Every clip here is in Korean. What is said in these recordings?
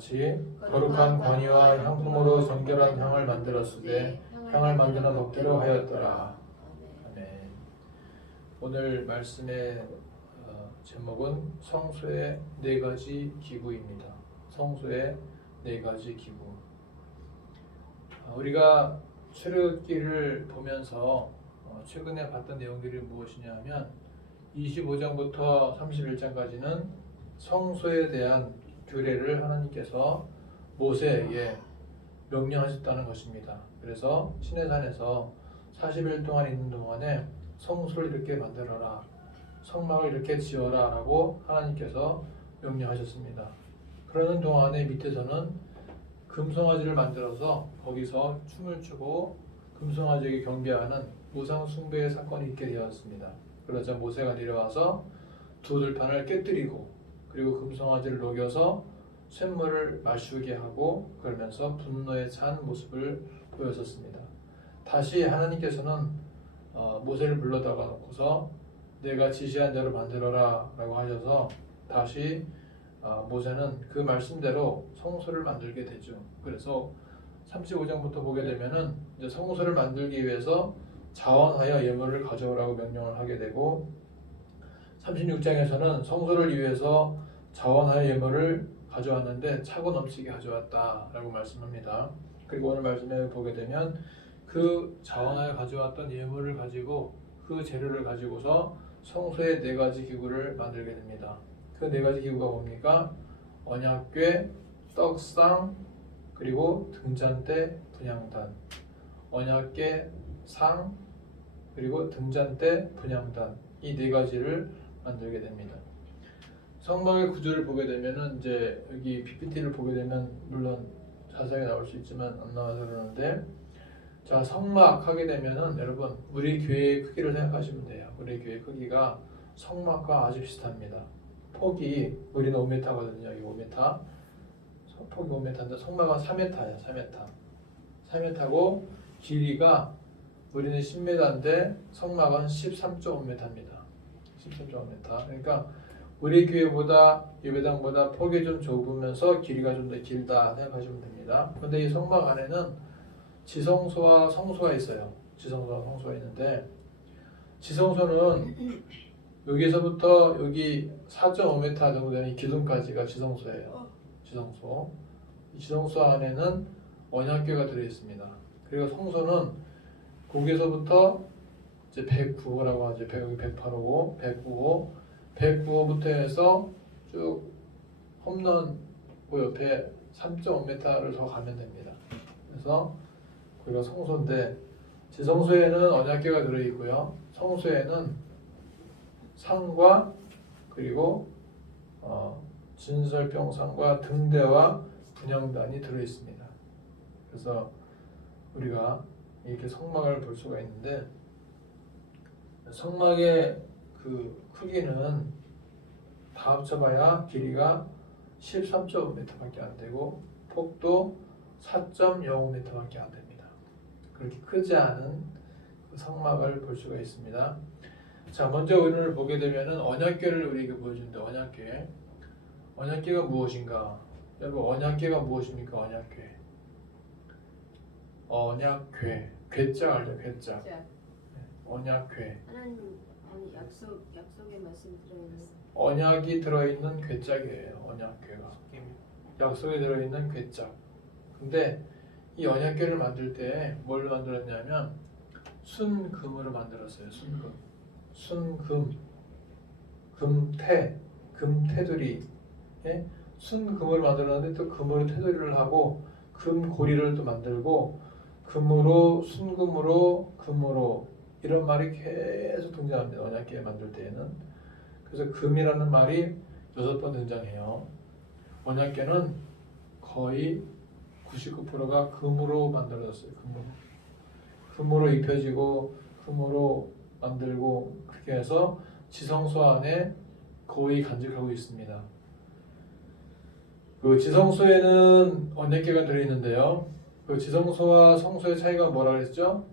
같이 거룩한 관이와 향품으로 정결한 향을 만들었으되 향을 만드는 법대로 하였더라. 아멘. 오늘 말씀의 제목은 성소의 네 가지 기구입니다. 성소의 네 가지 기구. 우리가 출애굽기를 보면서 최근에 봤던 내용들이 무엇이냐 하면 25장부터 31장까지는 성소에 대한 규례를 하나님께서 모세에게 명령하셨다는 것입니다. 그래서 시내산에서 40일 동안 있는 동안에 성소를 이렇게 만들어라, 성막을 이렇게 지어라 라고 하나님께서 명령하셨습니다. 그러는 동안에 밑에서는 금송아지를 만들어서 거기서 춤을 추고 금송아지에게 경배하는 우상 숭배의 사건이 있게 되었습니다. 그러자 모세가 내려와서 두 들판을 깨뜨리고 그리고 금송아지를 녹여서 쇳물을 마시게 하고 그러면서 분노에 찬 모습을 보였었습니다. 다시 하나님께서는 모세를 불러다가 놓고서 내가 지시한 대로 만들어라 라고 하셔서 다시 모세는 그 말씀대로 성소를 만들게 되죠. 그래서 35장부터 보게 되면은 이제 성소를 만들기 위해서 자원하여 예물을 가져오라고 명령을 하게 되고 36장에서는 성소를 위해서 자원하여 예물을 가져왔는데 차고 넘치게 가져왔다라고 말씀합니다. 그리고 오늘 말씀에 보게 되면 그 자원하여 가져왔던 예물을 가지고 그 재료를 가지고서 성소의 네 가지 기구를 만들게 됩니다. 그 네 가지 기구가 뭡니까? 언약궤, 떡상, 그리고 등잔대, 분향단. 언약궤, 상, 그리고 등잔대, 분향단. 이 네 가지를 만들게 됩니다. 성막의 구조를 보게 되면은 이제 여기 PPT를 보게 되면 물론 자세하게 나올 수 있지만 안 나와서 그러는데, 자, 성막 하게 되면은 여러분 우리 교회의 크기를 생각하시면 돼요. 우리 교회 크기가 성막과 아주 비슷합니다. 폭이 우리는 5m거든요. 여기 5m. 폭이 5m인데 성막은 4m예요. 4m. 4m고 길이가 우리는 10m인데 성막은 13.5m입니다. 13.5m. 그러니까 우리 교회보다 예배당보다 폭이 좀 좁으면서 길이가 좀 더 길다 생각하시면 됩니다. 그런데 이 성막 안에는 지성소와 성소가 있어요. 지성소와 성소가 있는데 지성소는 여기서부터 여기 4.5m 정도 되는 기둥까지가 지성소예요. 지성소. 이 지성소 안에는 언약궤가 들어 있습니다. 그리고 성소는 거기서부터 이제 109호라고 하죠. 108호고, 109호, 109호부터 해서 쭉 홈런 그 옆에 3.5m를 더 가면 됩니다. 그래서 거기가 성소인데 지성소에는 언약궤가 들어 있고요. 성소에는 상과 그리고 진설병상과 등대와 분향단이 들어 있습니다. 그래서 우리가 이렇게 성막을 볼 수가 있는데 성막의 그 크기는 다 합쳐봐야 길이가 13.5m밖에 안 되고 폭도 4.05m밖에 안 됩니다. 그렇게 크지 않은 그 성막을 볼 수가 있습니다. 자, 먼저 오늘 보게 되면은 언약궤를 우리에게 보여주는데 언약궤. 언약궤가 무엇인가? 여러분 언약궤가 무엇입니까? 언약궤. 언약궤. 궤짝 알죠? 궤짝. 언약궤. 하나님 약속의 말씀 들어있는 언약이 들어있는 궤짝이에요. 언약궤가. 약속에 들어있는 궤짝. 근데 이 언약궤를 만들 때 뭘로 만들었냐면 순금으로 만들었어요. 순금. 금테두리. 예? 순금을 만들었는데 또 금으로 테두리를 하고 금고리를 또 만들고 금으로 순금으로 금으로 이런 말이 계속 등장합니다. 언약궤 만들 때에는. 그래서 금이라는 말이 6번 등장해요. 언약궤는 거의 99%가 금으로 만들어졌어요. 금으로 입혀지고 금으로 만들고 그렇게 해서 지성소 안에 거의 간직하고 있습니다. 그 지성소에는 언약궤가 들어있는데요. 그 지성소와 성소의 차이가 뭐라 그랬죠?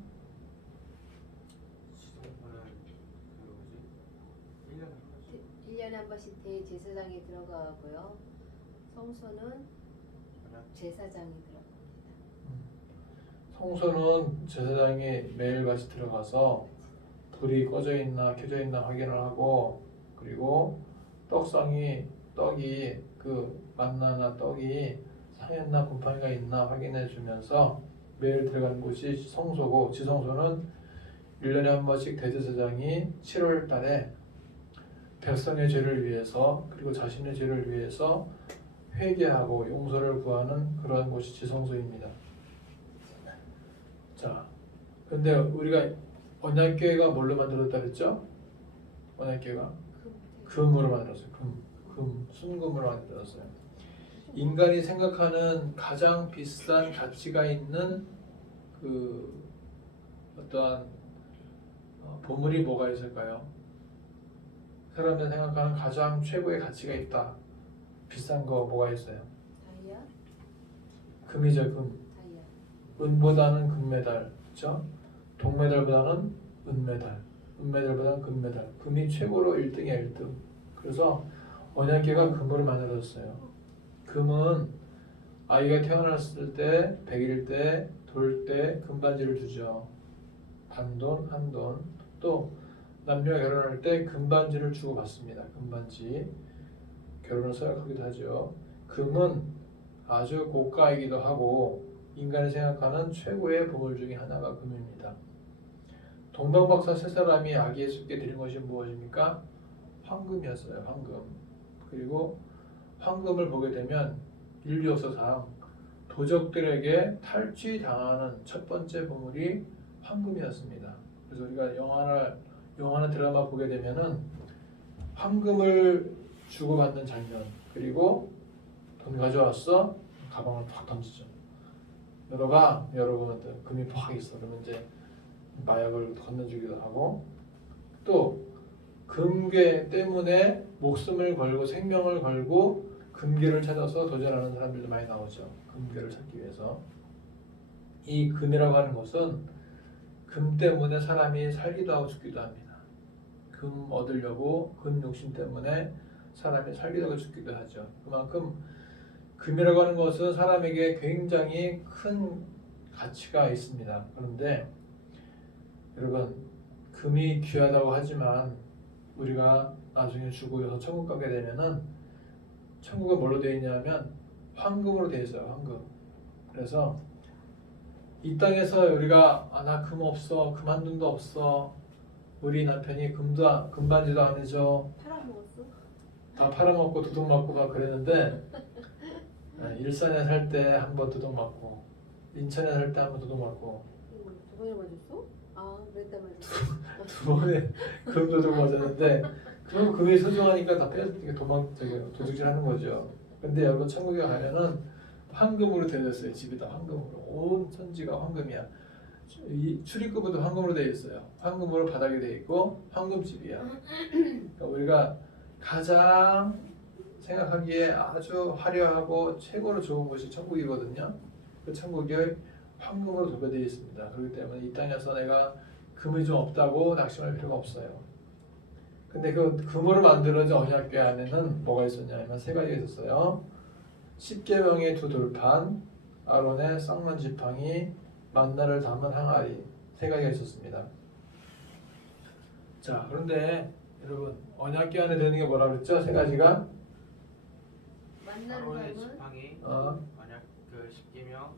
1년에 한 번씩 대제사장이 들어가고요. 성소는 제사장이 들어갑니다. 성소는 제사장이 매일같이 들어가서 불이 꺼져 있나 켜져 있나 확인을 하고, 그리고 떡이 그 만나나 떡이 상했나 곰팡이가 있나 확인해 주면서 매일 들어가는 곳이 성소고, 지성소는 1년에 한 번씩 대제사장이 7월 달에 백성의 죄를 위해서 그리고 자신의 죄를 위해서 회개하고 용서를 구하는 그러한 곳이 지성소입니다. 자, 근데 우리가 언약궤가 뭘로 만들었다 그랬죠? 언약궤가 금으로 만들었어요. 순금으로 만들었어요. 인간이 생각하는 가장 비싼 가치가 있는 그 어떠한 보물이 뭐가 있을까요? 사람들이 생각하는 가장 최고의 가치가 있다. 비싼 거 뭐가 있어요? 다이아? 금이죠, 금. 다이아. 은보다는 금메달, 그렇죠? 동메달보다는 은메달, 은메달보다는 금메달. 금이 최고로 1등이야, 1등. 그래서 언약궤가 금으로 만들어졌어요. 금은 아이가 태어났을 때, 100일 때, 돌 때 금반지를 주죠. 단돈, 한돈. 또 남녀가 결혼할 때 금반지를 주고 받습니다. 금반지. 결혼을 서약하기도 하죠. 금은 아주 고가이기도 하고 인간이 생각하는 최고의 보물 중에 하나가 금입니다. 동방박사 세 사람이 아기 예수께 드린 것이 무엇입니까? 황금이었어요. 황금. 그리고 황금을 보게 되면 인류 역사상 도적들에게 탈취당하는 첫 번째 보물이 황금이었습니다. 그래서 우리가 영화나 드라마 보게 되면은 황금을 주고받는 장면, 그리고 돈 가져왔어? 가방을 팍 던지죠. 열어봐, 열어보면 금이 팍 있어. 그러면 이제 마약을 건네주기도 하고, 또 금괴 때문에 목숨을 걸고 생명을 걸고 금괴를 찾아서 도전하는 사람들도 많이 나오죠. 금괴를 찾기 위해서. 이 금이라고 하는 것은 금 때문에 사람이 살기도 하고 죽기도 합니다. 금 얻으려고 금 욕심 때문에 사람이 살기도 하고 죽기도 하죠. 그만큼 금이라고 하는 것은 사람에게 굉장히 큰 가치가 있습니다. 그런데 여러분, 금이 귀하다고 하지만 우리가 나중에 죽어서 천국 가게 되면은 천국은 뭘로 되어 있냐면 황금으로 되어 있어요. 황금. 그래서 이 땅에서 우리가 나 금 없어, 금 한 돈도 없어, 우리 남편이 금반지도 안 해줘, 팔아먹었어? 다 팔아먹고 두둑 맞고 막 그랬는데, 일산에 살 때 한 번 두둑 맞고 인천에 살 때 한 번 두둑 맞고 두 번이나 맞았어? 아, 그랬단 말이야. 두 번에 금 도둑 맞았는데, 그럼 금이 소중하니까 다 도둑질하는 거죠. 근데 여러분, 천국에 가면은 황금으로 되어있어요. 집이 다 황금으로. 온 천지가 황금이야. 이 출입구부도 황금으로 되어 있어요. 황금으로 바닥이 되어 있고 황금집이야. 그러니까 우리가 가장 생각하기에 아주 화려하고 최고로 좋은 곳이 천국이거든요. 그 천국이 황금으로 도배되어 있습니다. 그렇기 때문에 이 땅에서 내가 금이 좀 없다고 낙심할 필요가 없어요. 근데 그 금으로 만들어진 언약궤 안에는 뭐가 있었냐면 세 가지가 있었어요. 십계명의 두 돌판, 아론의 쌍난 지팡이, 만나를 담은 항아리, 세 가지가 있었습니다. 자, 그런데 여러분, 언약궤 안에 드는 게 뭐라 그랬죠? 세 가지가? 만나는 아론의 사람은 지팡이, 만약 그 십계명,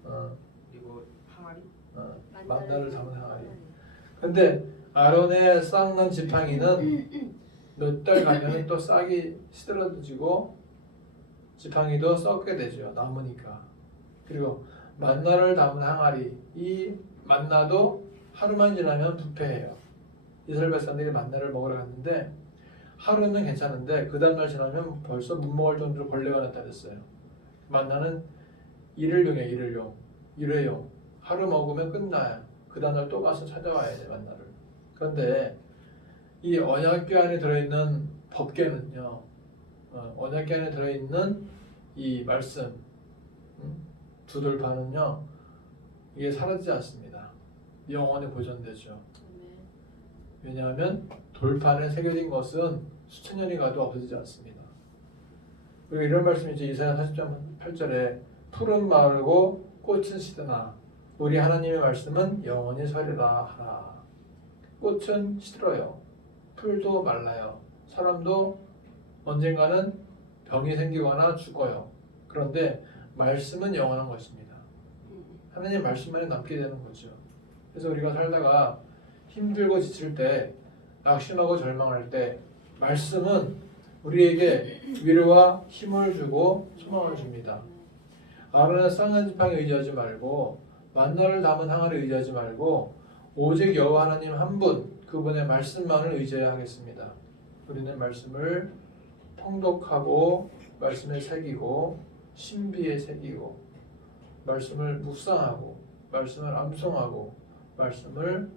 그리고 항아리. 만나를 담은 항아리. 근데 아론의 쌍난 지팡이는 몇 달 가면 또 싹이 시들어지고 지팡이도 썩게 되죠. 남으니까. 그리고 만나를 담은 항아리, 이 만나도 하루만 지나면 부패해요. 이스라엘 백성들이 만나를 먹으러 갔는데 하루는 괜찮은데 그 다음날 지나면 벌써 못 먹을 정도로 벌레가 나타났어요. 만나는 일회용. 하루 먹으면 끝나요. 그 다음날 또 가서 찾아와야 돼, 만나를. 그런데 이 언약궤 안에 들어있는 법궤는요, 언약궤 안에 들어있는 이 말씀, 두 돌판은요, 이게 사라지지 않습니다. 영원히 보존되죠. 왜냐하면 돌판에 새겨진 것은 수천 년이 가도 없어지지 않습니다. 그리고 이런 말씀이 이제 이사야 40장 8절에 풀은 마르고 꽃은 시드나 우리 하나님의 말씀은 영원히 서리라 하라. 꽃은 시들어요. 풀도 말라요. 사람도 언젠가는 병이 생기거나 죽어요. 그런데 말씀은 영원한 것입니다. 하나님 말씀만에 남게 되는 거죠. 그래서 우리가 살다가 힘들고 지칠 때, 낙심하고 절망할 때 말씀은 우리에게 위로와 힘을 주고 소망을 줍니다. 아론의 쌍한 지팡이 의지하지 말고 만나를 담은 항아리 의지하지 말고 오직 여호와 하나님 한 분, 그분의 말씀만을 의지해야 하겠습니다. 우리는 말씀을 통독하고 말씀에 새기고 신비에 새기고 말씀을 묵상하고 말씀을 암송하고 말씀을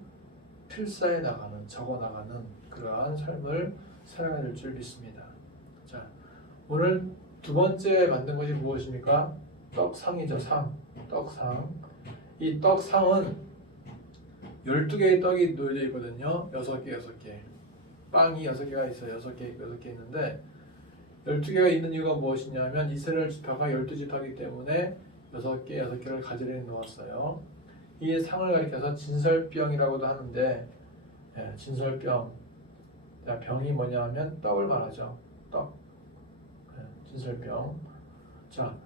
필사해 나가는, 적어 나가는 그러한 삶을 살아야 될 줄 믿습니다. 자, 오늘 두 번째 만든 것이 무엇입니까? 떡상이죠. 상. 떡상. 이 떡상은 12개의 떡이 놓여져 있거든요. 6개. 빵이 6개가 있어요. 6개 있는데 12개가 있는 이유가 무엇이냐면 이스라엘 지파가 12지파이기 때문에 6개를 가지런히 놓았어요. 이 상을 가리켜서 진설병이라고도 하는데, 진설병. 자, 병이 뭐냐 하면 떡을 말하죠. 떡. 진설병. 자,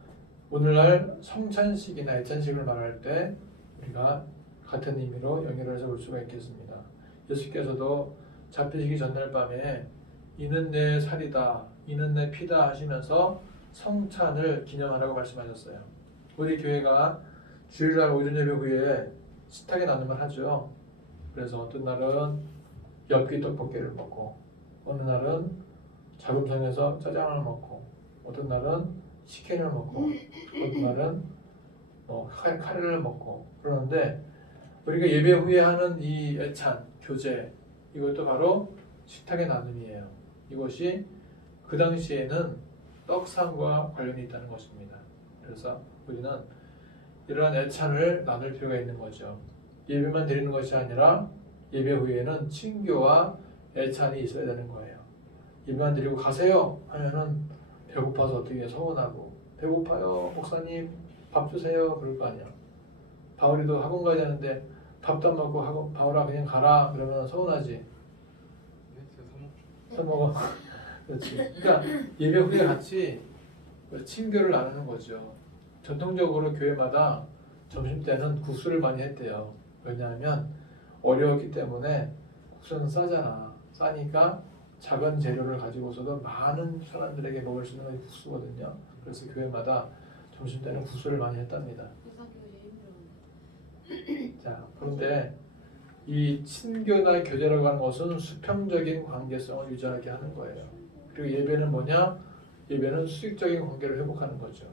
오늘날 성찬식이나 애찬식을 말할 때 우리가 같은 의미로 연결해서 볼 수가 있겠습니다. 예수께서도 잡히시기 전날 밤에 이는 내 살이다, 이는 내 피다 하시면서 성찬을 기념하라고 말씀하셨어요. 우리 교회가 주일날 오전 예배 후에 식탁에 나눔을 하죠. 그래서 어떤 날은 엽기 떡볶이를 먹고, 어느 날은 자금성에서 짜장을 먹고, 어떤 날은 치킨을 먹고, 어떤 날은 카레를 먹고 그러는데, 우리가 예배 후에 하는 이 애찬, 교제, 이것도 바로 식탁의 나눔이에요. 이것이 그 당시에는 떡상과 관련이 있다는 것입니다. 그래서 우리는 이러한 애찬을 나눌 필요가 있는 거죠. 예배만 드리는 것이 아니라 예배 후에는 친교와 애찬이 있어야 되는 거예요. 예배만 드리고 가세요 하면은 배고파서 어떻게 서운하고, 배고파요 목사님 밥 주세요 그럴 거 아니야. 바울이도 학원 가야 되는데 밥도 안 먹고 학원, 바울아 그냥 가라 그러면 서운하지. 네, 제가 서먹어. 그렇지. 그러니까 예배 후에 같이 친교를 나누는 거죠. 전통적으로 교회마다 점심 때는 국수를 많이 했대요. 왜냐하면 어려웠기 때문에 국수는 싸잖아. 싸니까 작은 재료를 가지고서도 많은 사람들에게 먹을 수 있는 게 국수거든요. 그래서 교회마다 점심 때는 국수를 많이 했답니다. 자, 그런데 이 친교나 교제라고 하는 것은 수평적인 관계성을 유지하게 하는 거예요. 그리고 예배는 뭐냐? 예배는 수직적인 관계를 회복하는 거죠.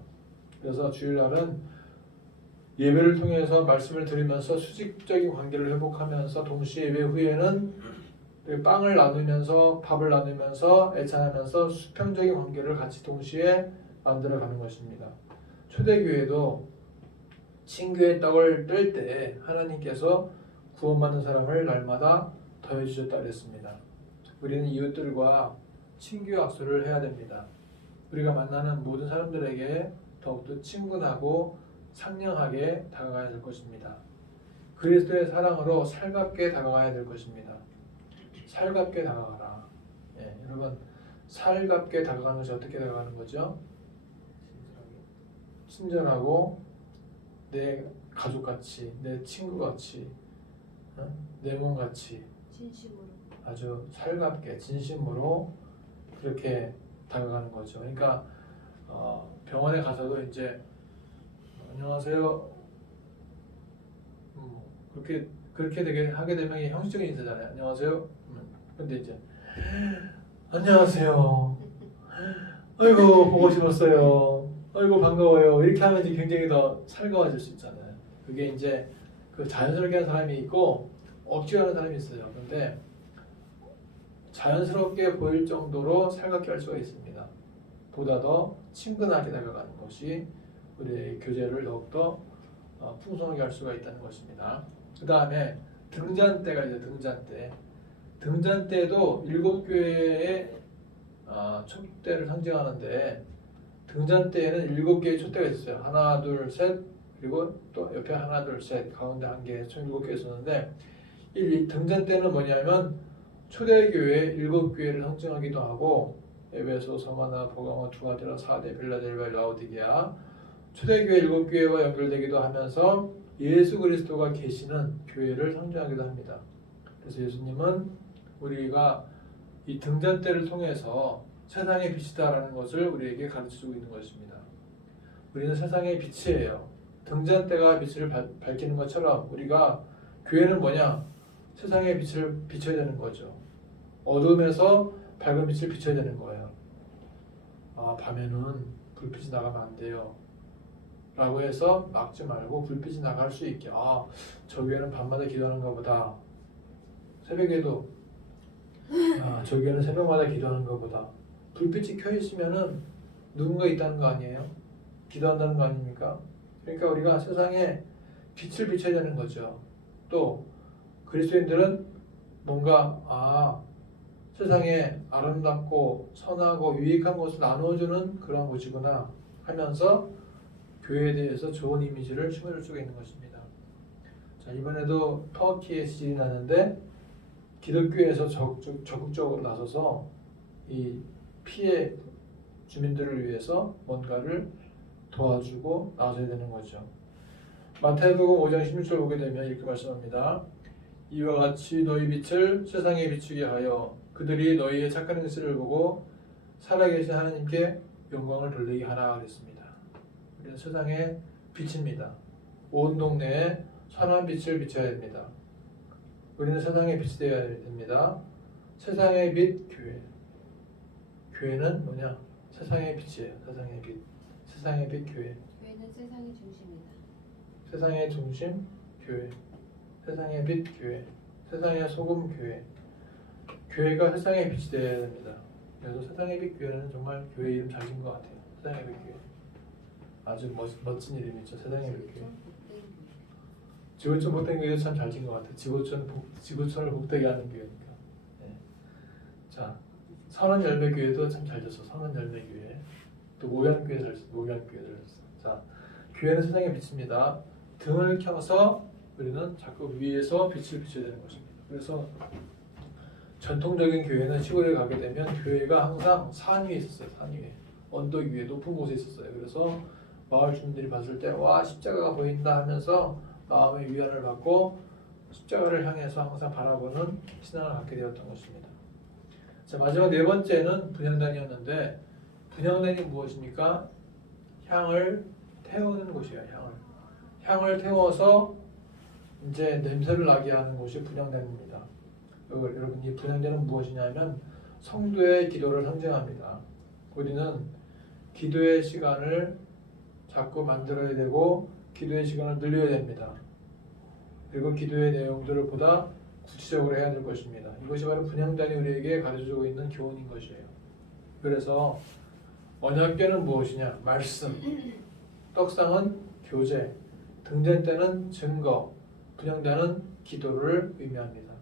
그래서 주일날은 예배를 통해서 말씀을 들으면서 수직적인 관계를 회복하면서 동시에 예배 후에는 빵을 나누면서 밥을 나누면서 애찬하면서 수평적인 관계를 같이 동시에 만들어가는 것입니다. 초대교회도 친교의 떡을 뗄 때 하나님께서 구원받는 사람을 날마다 더해주셨다 그랬습니다. 우리는 이웃들과 친교 약속을 해야 됩니다. 우리가 만나는 모든 사람들에게 더욱더 친근하고 상냥하게 다가가야 될 것입니다. 그리스도의 사랑으로 살갑게 다가가야 될 것입니다. 살갑게 다가가라. 여러분, 살갑게 다가가는 것이 어떻게 다가가는 거죠? 친절하고 내 가족같이, 내 친구같이, 내 몸같이 진심으로 아주 살갑게 진심으로 그렇게 다가가는 거죠. 그러니까 병원에 가서도 이제 안녕하세요 그렇게 되게 하게 되면 이게 형식적인 인사잖아요. 안녕하세요. 근데 이제 안녕하세요. 아이고 보고 싶었어요. 아이고 반가워요. 이렇게 하면 이제 굉장히 더 살가워질 수 있잖아요. 그게 이제 그 자연스럽게 하는 사람이 있고 억지로 하는 사람이 있어요. 근데 자연스럽게 보일 정도로 살갑게 할 수가 있습니다. 보다 더 친근하게 다가가는 것이 우리의 교제를 더욱더 풍성하게 할 수가 있다는 것입니다. 그 다음에 등잔대가 이제 등잔대도 일곱 교회의 촉대를 상징하는데 등잔대에는 7개의 촛대가 있었어요. 하나, 둘, 셋, 그리고 또 옆에 하나, 둘, 셋, 가운데 한 개, 총 7개 있었는데 이 등잔대는 뭐냐면 초대교회 7교회를 상징하기도 하고 에베소, 서마나, 보가모, 두아디라, 사대, 빌라델비아, 라오디게아 초대교회 7교회와 연결되기도 하면서 예수 그리스도가 계시는 교회를 상징하기도 합니다. 그래서 예수님은 우리가 이 등잔대를 통해서 세상의 빛이다라는 것을 우리에게 가르쳐주고 있는 것입니다. 우리는 세상의 빛이에요. 등잔대가 빛을 밝히는 것처럼 우리가 교회는 뭐냐? 세상의 빛을 비춰야 되는 거죠. 어둠에서 밝은 빛을 비춰야 되는 거예요. 아, 밤에는 불빛이 나가면 안 돼요. 라고 해서 막지 말고 불빛이 나갈 수 있게. 아, 저 교회는 밤마다 기도하는가 보다. 새벽에도 저 교회는 새벽마다 기도하는가 보다. 불빛이 켜 있으면은 누군가 있다는 거 아니에요? 기도한다는 거 아닙니까? 그러니까 우리가 세상에 빛을 비춰야 되는 거죠. 또 그리스도인들은 뭔가 세상에 아름답고 선하고 유익한 것을 나누어주는 그런 곳이구나 하면서 교회에 대해서 좋은 이미지를 심어줄 수가 있는 것입니다. 자, 이번에도 터키에 지진이 나는데 기독교에서 적극적으로 나서서 이 피해 주민들을 위해서 뭔가를 도와주고 나서야 되는 거죠. 마태복음 5장 16절 보게 되면 이렇게 말씀합니다. 이와 같이 너희 빛을 세상에 비추게 하여 그들이 너희의 착한 행실을 보고 살아계신 하나님께 영광을 돌리게 하라 그랬습니다. 우리는 세상의 빛입니다. 온 동네에 선한 빛을 비춰야 됩니다. 우리는 세상의 빛이 되어야 됩니다. 세상의 빛 교회. 교회는 뭐냐? 세상의 빛이에요. 세상의 빛. 세상의 빛 교회. 교회는 세상의 중심이다. 세상의 중심 교회. 세상의 빛 교회. 세상의 소금 교회. 교회가 세상의 빛이 되어야 됩니다. 그래서 세상의 빛 교회는 정말 교회 이름 잘 지은 것 같아요. 세상의 빛 교회. 아주 멋진 이름이죠. 세상의 빛 교회. 지구촌 복된 교회도 참 잘 지은 것 같아요. 지구촌을 복되게 하는 교회니까. 네. 자, 선한 열매 교회도 참 잘 졌어. 선한 열매 교회. 또 모양 교회 잘 졌어. 모양 교회 잘 졌어. 자, 교회는 세상의 빛입니다. 등을 켜서 우리는 자꾸 위에서 빛을 비춰야 되는 것입니다. 그래서 전통적인 교회는 시골에 가게 되면 교회가 항상 산 위에 있었어요. 산 위에. 언덕 위에 높은 곳에 있었어요. 그래서 마을 주민들이 봤을 때 와 십자가가 보인다 하면서 마음의 위안을 받고 십자가를 향해서 항상 바라보는 신앙을 갖게 되었던 것입니다. 자, 마지막 네 번째는 분향단이었는데 분향단이 무엇입니까? 향을 태우는 곳이에요. 향을 태워서 이제 냄새를 나게 하는 곳이 분향단입니다. 여러분 이 분향단은 무엇이냐면 성도의 기도를 상징합니다. 우리는 기도의 시간을 자꾸 만들어야 되고 기도의 시간을 늘려야 됩니다. 그리고 기도의 내용들을 보다 구체적으로 해야 될 것입니다. 이것이 바로 분향단이 우리에게 가르쳐주고 있는 교훈인 것이에요. 그래서 언약궤는 무엇이냐? 말씀, 떡상은 교제, 등잔대는 증거, 분향단은 기도를 의미합니다.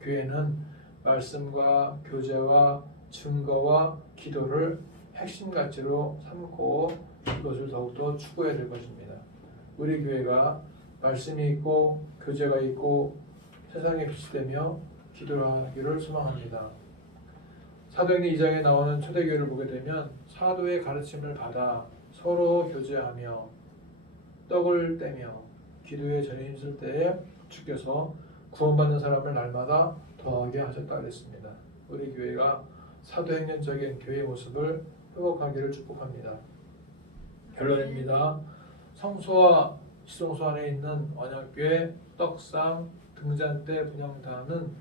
교회는 말씀과 교제와 증거와 기도를 핵심 가치로 삼고 이것을 더욱더 추구해야 될 것입니다. 우리 교회가 말씀이 있고 교제가 있고 세상의 빛이 되며 기도하기를 소망합니다. 사도행전 2장에 나오는 초대교회를 보게 되면 사도의 가르침을 받아 서로 교제하며 떡을 떼며 기도에 전혀 있을 때에 주께서 구원받는 사람을 날마다 더하게 하셨다 그랬습니다. 우리 교회가 사도행전적인 교회 모습을 회복하기를 축복합니다. 결론입니다. 성소와 시성소 안에 있는 언약궤, 떡상, 등잔대, 분향단은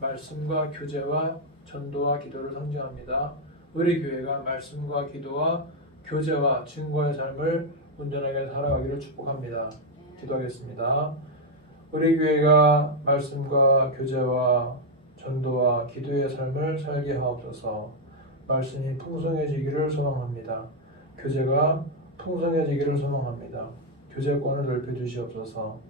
말씀과 교제와 전도와 기도를 상징합니다. 우리 교회가 말씀과 기도와 교제와 증거의 삶을 온전하게 살아가기를 축복합니다. 기도하겠습니다. 우리 교회가 말씀과 교제와 전도와 기도의 삶을 살게 하옵소서. 말씀이 풍성해지기를 소망합니다. 교제가 풍성해지기를 소망합니다. 교제권을 넓혀 주시옵소서.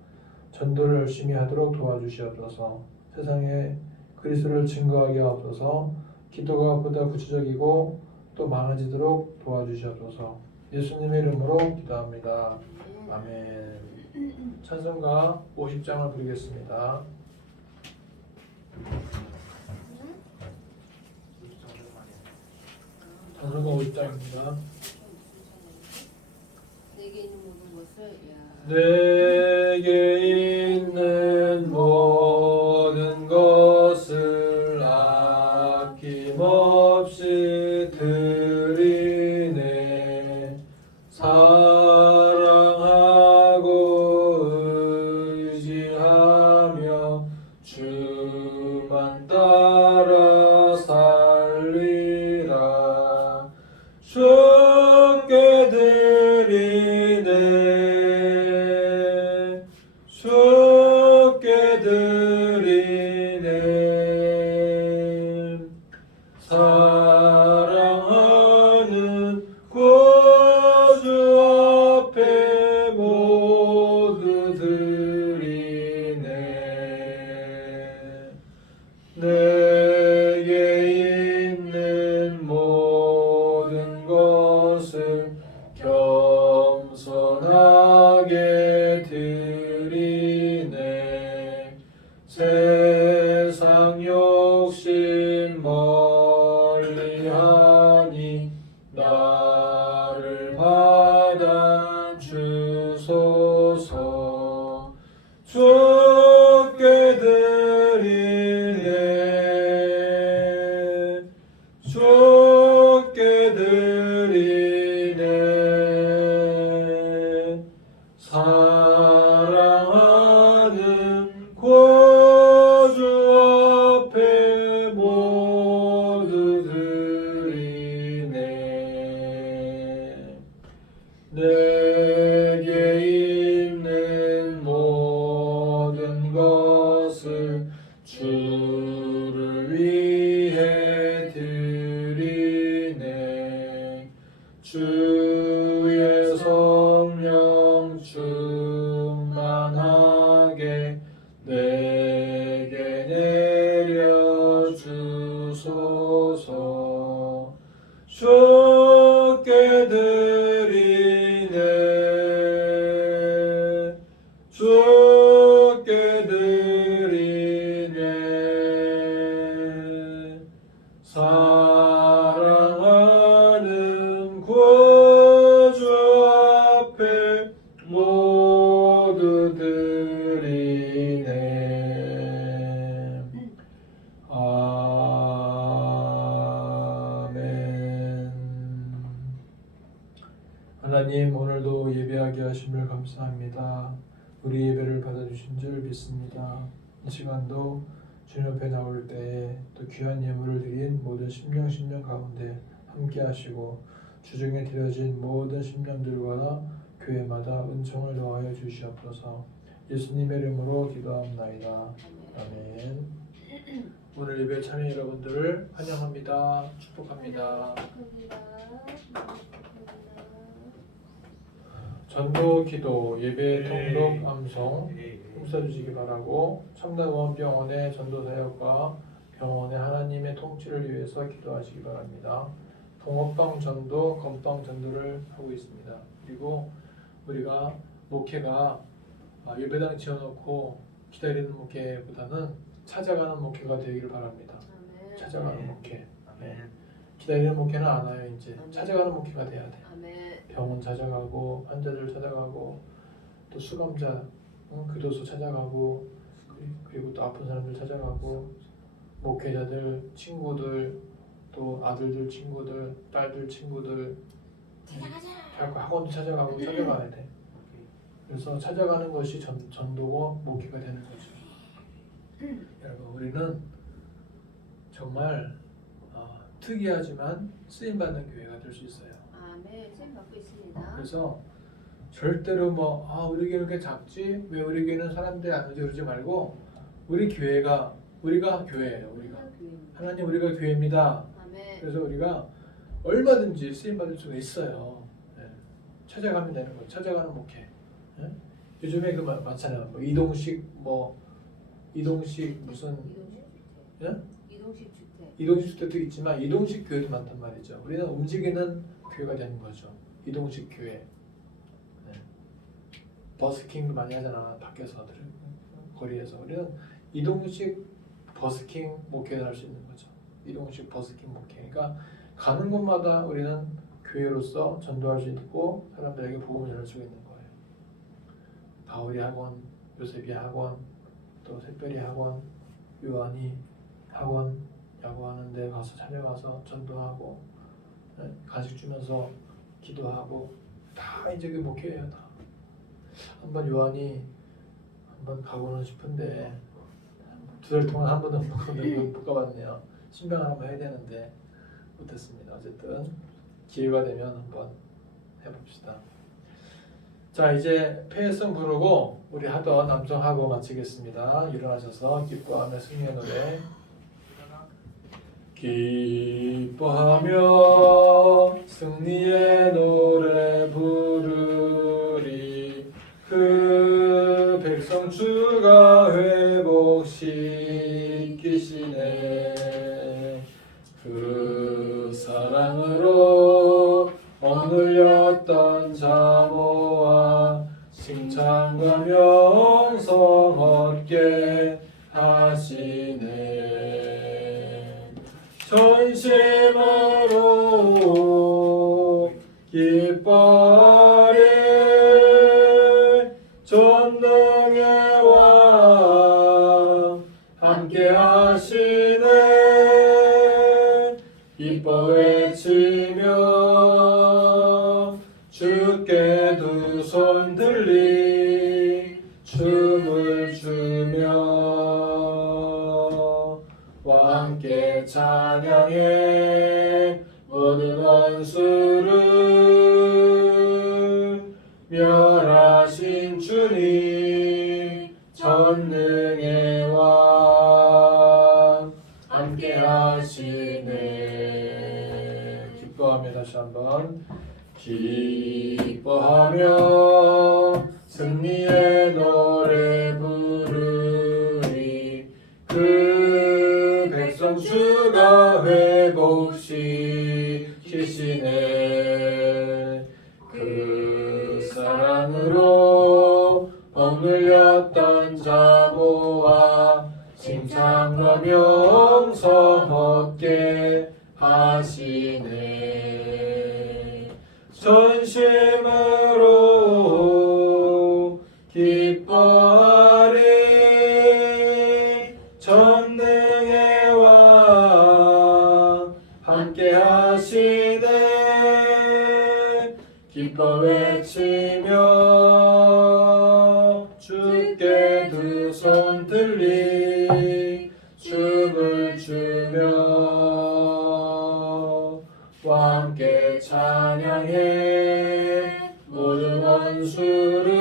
전도를 열심히 하도록 도와주시옵소서. 세상에 그리스도를 증거하게 하옵소서. 기도가 보다 구체적이고 또 많아지도록 도와주시옵소서. 예수님의 이름으로 기도합니다. 아멘. 아멘. 찬송가 50장을 부르겠습니다. 찬송가 50장입니다. 내게 있는 모든 것을 야. 내게 있는 모든 것을 아낌없이 드리네. 사랑하고 의지하며 주만 따라 살리라. 주께 드리네. 주께 드리네. 사랑하는 구주 앞에 모두 드리네. 내게 있는 모든 것을 겸손하게 드리네. 세상 욕심 멀리하니 나를 받아 주소서. 주께 드리네. 주께 드리네. 사랑하는 구주 앞에 모두 드리네. 내게 있는 모든 것을 주를 위해 드리네. 주의 성령 충만하게 내게 내려 주소서. 주께 드리네. 주께 드리네. 사랑하는 구주 앞에 모두 드리네. 아멘. 하나님, 오늘도 예배하게 하심을 감사합니다. 우리 예배를 받아주신 줄 믿습니다. 이 시간도 주님 앞에 나올 때에 또 귀한 예물을 드린 모든 심령 가운데 함께 하시고 주중에 드려진 모든 심령들과 교회마다 은총을 더하여 주시옵소서. 예수님의 이름으로 기도합나이다. 아멘. 오늘 예배 참여 여러분들을 환영합니다. 축복합니다. 전도 기도 예배 통독 암송 힘써주시기 바라고, 참나원병원의 전도사역과 병원의 하나님의 통치를 위해서 기도하시기 바랍니다. 동업방 전도, 건방 전도를 하고 있습니다. 그리고 우리가 목회가 예배당 지어놓고 기다리는 목회보다는 찾아가는 목회가 되기를 바랍니다. 아멘. 찾아가는 목회. 네. 기다리는 목회는 안 와요. 이제 찾아가는 목회가 돼야 돼. 아멘. 병원 찾아가고 환자들 찾아가고 또 수감자, 교도소 찾아가고 그리고 또 아픈 사람들 찾아가고 목회자들 친구들 또 아들들 친구들 딸들 친구들 자꾸 학원도 찾아가고 찾아가야 돼. 그래서 찾아가는 것이 전도고 목회가 되는 거죠. 여러분, 우리는 정말 특이하지만 쓰임받는 교회가 될 수 있어요. 아멘. 쓰임 받고 있습니다. 그래서 절대로 우리 교회 이렇게 작지? 왜 우리 교회는 사람들이 안 오지? 그러지 말고 우리 교회가 교회예요. 우리가 하나님, 우리가 교회입니다. 아멘. 그래서 우리가 얼마든지 쓰임 받을 수가 있어요. 네. 찾아가면 되는 거예요. 찾아가는 목회. 네? 요즘에 많잖아요. 이동식 무슨 예? 이동식 주택. 이동식 주택도 있지만 이동식 교회도 많단 말이죠. 우리는 움직이는 교회가 되는 거죠. 이동식 교회. 네. 버스킹도 많이 하잖아. 밖에서 거리에서. 우리는 이동식 버스킹 목회를 할 수 있는 거죠. 이동식 버스킹 목회. 그러니까 가는 곳마다 우리는 교회로서 전도할 수 있고 사람들에게 복음을 전할 수 있는 거예요. 바울이 학원, 요셉이 학원, 또 샛별이 학원, 요한이 학원 야구하는 데 가서 찾아가서 전도하고 간식 주면서 기도하고 다 이제 그 목회예요. 다. 한번 요한이 한번 가고는 싶은데 2달 동안 한 번도 못 가봤네요. 신병을 한번 해야 되는데 못했습니다. 어쨌든 기회가 되면 한번 해봅시다. 자, 이제 폐회성 부르고 우리 하던 남성하고 마치겠습니다. 일어나셔서 기뻐하며 승리의 노래. 기뻐하며 승리의 노래 부르리. 그 백성 주가 회복시키시네. 그 사랑으로 억눌렸던 자모아 칭찬과 명성 얻게 하시네. 전심으로 기뻐하리. 전능의 왕 함께 하시네. 기뻐 외치며 주께 두 손 들리 춤을 추며 함께 찬양해. 모든 원수를 멸하신 주님 전능의 왕 함께 하시네. 기뻐하며 다시 한번 기뻐하며 승리의 노래 부르리. 그 백성 주가 회복시키시네. 그 사랑으로 억눌렸던 자모아 칭찬과 명성 얻게 하시네. 전심으로 기뻐하리. 전능의 왕 함께 하시네. 기뻐 외치며 주께 두 손 들리 춤을 추며 함께 찬양해. 모든 원수를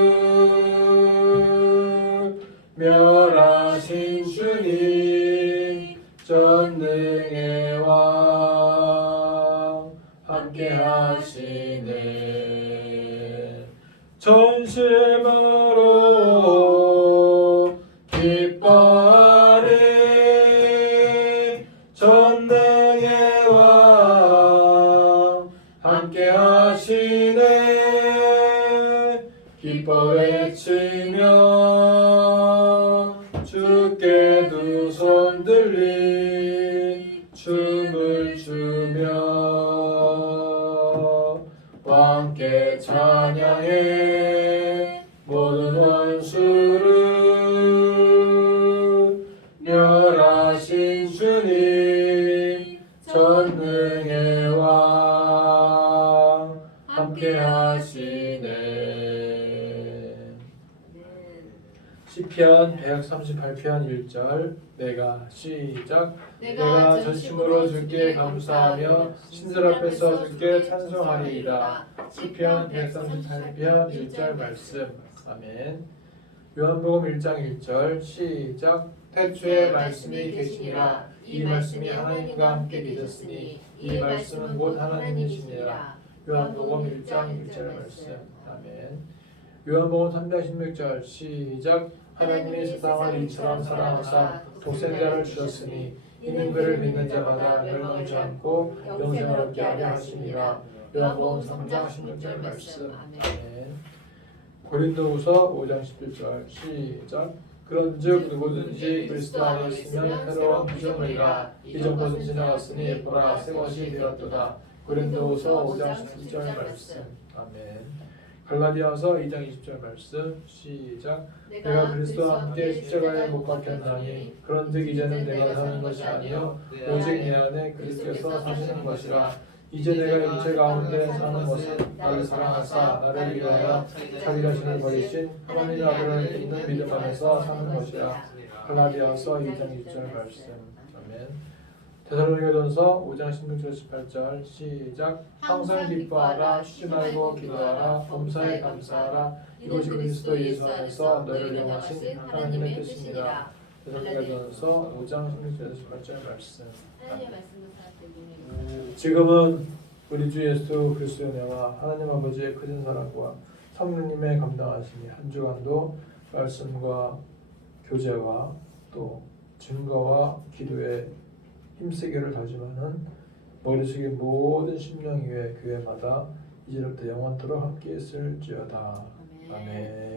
멸하신 주님 전능의 왕 함께 하시네. 전심으로 기뻐하리. 전능의 왕 함께 하시네. 기뻐 외치며 주께 두 손 들리 춤을 추며 함께 찬양해. 모든 원수를 멸하신 주님 전능의 왕 함께 하시네. 시편 138편 1절. 내가 시작. 내가 전심으로 주께 감사하며 신들 앞에서 주께 찬송하리이다. 시편 138편 1절 말씀. 아멘. 요한복음 1장 1절 시작. 태초에 말씀이 계시니라. 이 말씀이 하나님과 함께 계셨으니 이 말씀은 곧 하나님이시니라. 요한복음 1장 1절 말씀. 아멘. 요한복음 3장 16절 시작. 하나님이 세상을 이처럼 사랑하사 독생자를 주셨으니 이는 그를 믿는 자마다 멸망치 않고 영생을 얻게 하려 하심이라. 요한복음 3장 16절 말씀. 아멘. 아멘. 고린도후서 5장 11절 시작. 그런즉 누구든지 그리스도 안에 있으면 새로운 피조물이라 이전 것은 지나갔으니 보라 새 것이 되었도다. 고린도후서 5장 17절 말씀. 아멘. 갈라디아서 2장 20절 말씀 시작. 내가 그리스도와 함께 십자가에 못 박혔나니 그런즉 이제는 내가 사는 것이 아니요 오직 내 안에 그리스도께서 사시는 것이라. 이제 내가 육체 가운데 사는 것은 나를 사랑하사 나를 위하여 자기 자신을 버리신 하나님의 아들을 믿는 믿음 안에서 사는 것이라. 갈라디아서 2장 20절 말씀. 아멘. 데살로니가전서 5장 16절 18절 시작. 항상 기뻐하라 쉬지 말고 기도하라 범사에 감사하라 이것이 그리스도 예수 안에서 너희를 영하신 하나님의 뜻입니다. 데살로니가전서 5장 16절 18절 말씀. 하나님의 말씀을 부탁드립니다. 지금은 우리 주 예수 그리스도의 은혜와 하나님 아버지의 크신 사랑과 성령님의 감당하심이 한 주간도 말씀과 교제와 또 증거와 기도에 힘쓰기를 다짐하는 머릿속의 모든 심령 위에 교회마다 이제부터 영원토록 함께 있을지어다. 아멘.